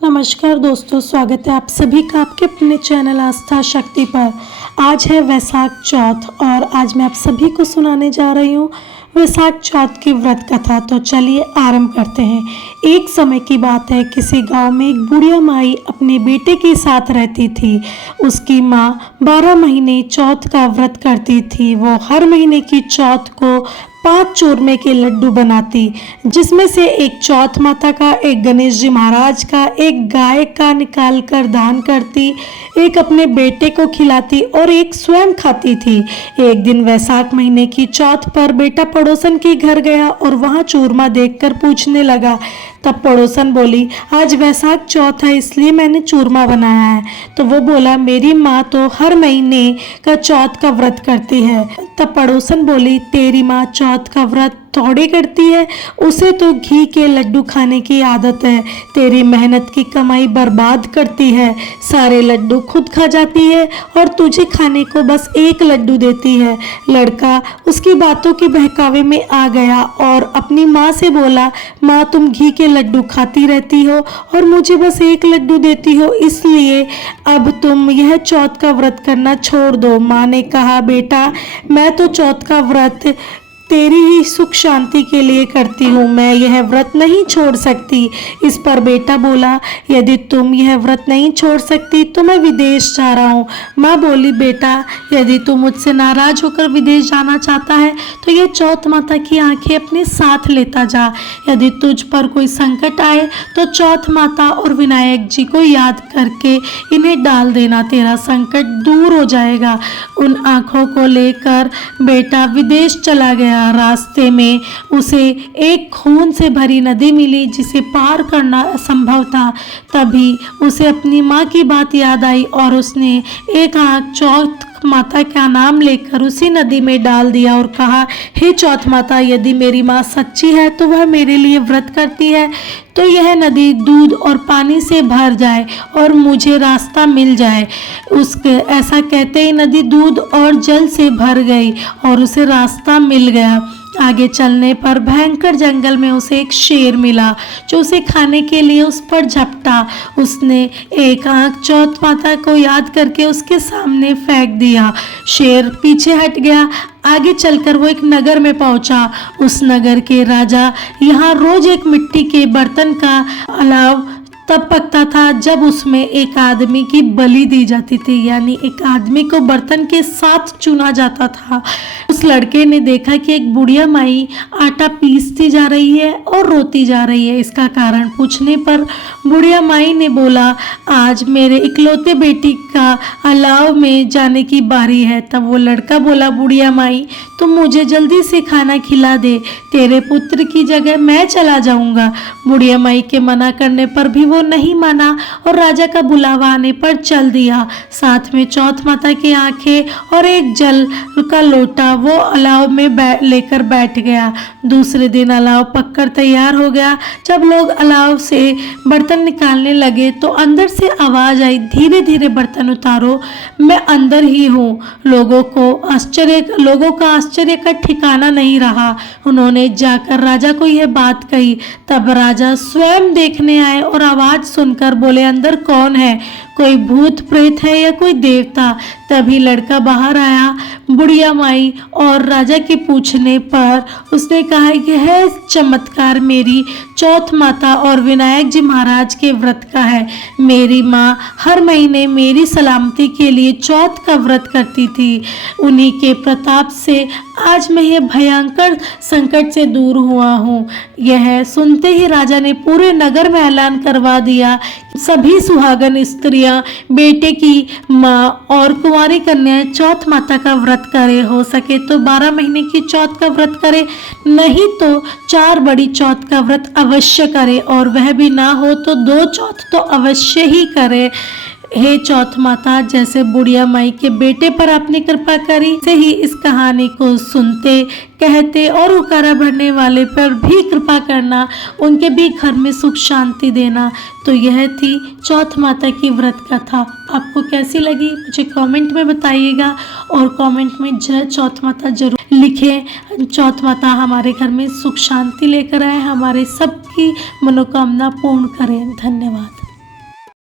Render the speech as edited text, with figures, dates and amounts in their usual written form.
नमस्कार दोस्तों, स्वागत है आप सभी का आपके अपने चैनल आस्था शक्ति पर। आज है वैशाख चौथ और आज मैं आप सभी को सुनाने जा रही हूँ वैशाख चौथ की व्रत कथा। तो चलिए आरंभ करते हैं। एक समय की बात है, किसी गांव में एक बुढ़िया माई अपने बेटे के साथ रहती थी। उसकी माँ 12 महीने चौथ का व्रत करती थी। वो हर महीने की चौथ को 5 चूरमे के लड्डू बनाती, जिसमें से एक चौथ माता का, एक गणेश जी महाराज का, एक गाय का निकाल कर दान करती, एक अपने बेटे को खिलाती और एक स्वयं खाती थी। एक दिन वैशाख महीने की चौथ पर बेटा पड़ोसन के घर गया और वहां चूरमा देखकर पूछने लगा। तब पड़ोसन बोली, आज वैशाख चौथ है इसलिए मैंने चूरमा बनाया है। तो वो बोला, मेरी माँ तो हर महीने का चौथ का व्रत करती है। तब पड़ोसन बोली, तेरी माँ चौथ का व्रत थोड़ी करती है, उसे तो घी के लड्डू खाने की आदत है। तेरी मेहनत की कमाई बर्बाद करती है, सारे लड्डू खुद खा जाती है और तुझे खाने को बस एक लड्डू देती है। लड़का उसकी बातों के बहकावे में आ गया और अपनी माँ से बोला, माँ तुम घी के लड्डू खाती रहती हो और मुझे बस एक लड्डू देती हो, इसलिए अब तुम यह चौथ का व्रत करना छोड़ दो। माँ ने कहा, बेटा मैं तो चौथ का व्रत तेरी ही सुख शांति के लिए करती हूँ, मैं यह व्रत नहीं छोड़ सकती। इस पर बेटा बोला, यदि तुम यह व्रत नहीं छोड़ सकती तो मैं विदेश जा रहा हूँ। माँ बोली, बेटा यदि तू मुझसे नाराज होकर विदेश जाना चाहता है तो ये चौथ माता की आंखें अपने साथ लेता जा। यदि तुझ पर कोई संकट आए तो चौथ माता और विनायक जी को याद करके इन्हें डाल देना, तेरा संकट दूर हो जाएगा। उन आंखों को लेकर बेटा विदेश चला गया। रास्ते में उसे एक खून से भरी नदी मिली जिसे पार करना असंभव था। तभी उसे अपनी माँ की बात याद आई और उसने एक आंख चौथ माता का नाम लेकर उसी नदी में डाल दिया और कहा, हे चौथ माता, यदि मेरी माँ सच्ची है तो वह मेरे लिए व्रत करती है तो यह नदी दूध और पानी से भर जाए और मुझे रास्ता मिल जाए। उसके ऐसा कहते ही नदी दूध और जल से भर गई और उसे रास्ता मिल गया। आगे चलने पर भयंकर जंगल में उसे एक शेर मिला जो उसे खाने के लिए उस पर झपटा। उसने एक आंख चौथ माता को याद करके उसके सामने फेंक दिया। शेर पीछे हट गया। आगे चलकर वो एक नगर में पहुंचा। उस नगर के राजा यहाँ रोज एक मिट्टी के बर्तन का अलाव तब पकता था जब उसमें एक आदमी की बलि दी जाती थी, यानी एक आदमी को बर्तन के साथ चुना जाता था। उस लड़के ने देखा कि एक बुढ़िया माई आटा पीसती जा रही है और रोती जा रही है। इसका कारण पूछने पर बुढ़िया माई ने बोला, आज मेरे इकलौते बेटी का अलाव में जाने की बारी है। तब वो लड़का बोला, बुढ़िया माई तुम मुझे जल्दी से खाना खिला दे, तेरे पुत्र की जगह मैं चला जाऊंगा। बुढ़िया माई के मना करने पर भी वो नहीं माना और राजा का बुलावा आने पर चल दिया। साथ में चौथ माता की आंखें और एक जल का लोटा वो अलाव में लेकर बैठ गया। दूसरे दिन अलाव पककर तैयार हो गया। जब लोग अलाव से बर्तन निकालने लगे तो अंदर से आवाज आई, धीरे धीरे बर्तन उतारो, मैं अंदर ही हूँ। लोगों का आश्चर्य का ठिकाना नहीं रहा। उन्होंने जाकर राजा को यह बात कही। तब राजा स्वयं देखने आए और आवाज सुनकर बोले, अंदर कौन है, कोई भूत प्रेत है या कोई देवता? तभी लड़का बाहर आया। बुढ़िया माई और राजा के पूछने पर उसने कहा, यह चमत्कार मेरी चौथ माता और विनायक जी महाराज के व्रत का है। मेरी माँ हर महीने मेरी सलामती के लिए चौथ का व्रत करती थी। उन्हीं के प्रताप से आज मैं यह भयंकर संकट से दूर हुआ हूँ। यह सुनते ही राजा ने पूरे नगर में ऐलान करवा दिया, सभी सुहागन स्त्रियां बेटे की माँ और कुंवारी कन्याएं चौथ माता का व्रत करे, हो सके तो 12 महीने की चौथ का व्रत करे, नहीं तो 4 बड़ी चौथ का व्रत अवश्य करे और वह भी ना हो तो 2 चौथ तो अवश्य ही करे। हे चौथ माता, जैसे बुढ़िया माई के बेटे पर आपने कृपा करी, से ही इस कहानी को सुनते, कहते और उकारा भरने वाले पर भी कृपा करना, उनके भी घर में सुख शांति देना। तो यह थी चौथ माता की व्रत कथा। आपको कैसी लगी मुझे कमेंट में बताइएगा और कमेंट में जय चौथ माता जरूर लिखें। चौथ माता हमारे घर में सुख शांति लेकर आए, हमारे सबकी मनोकामना पूर्ण करें। धन्यवाद।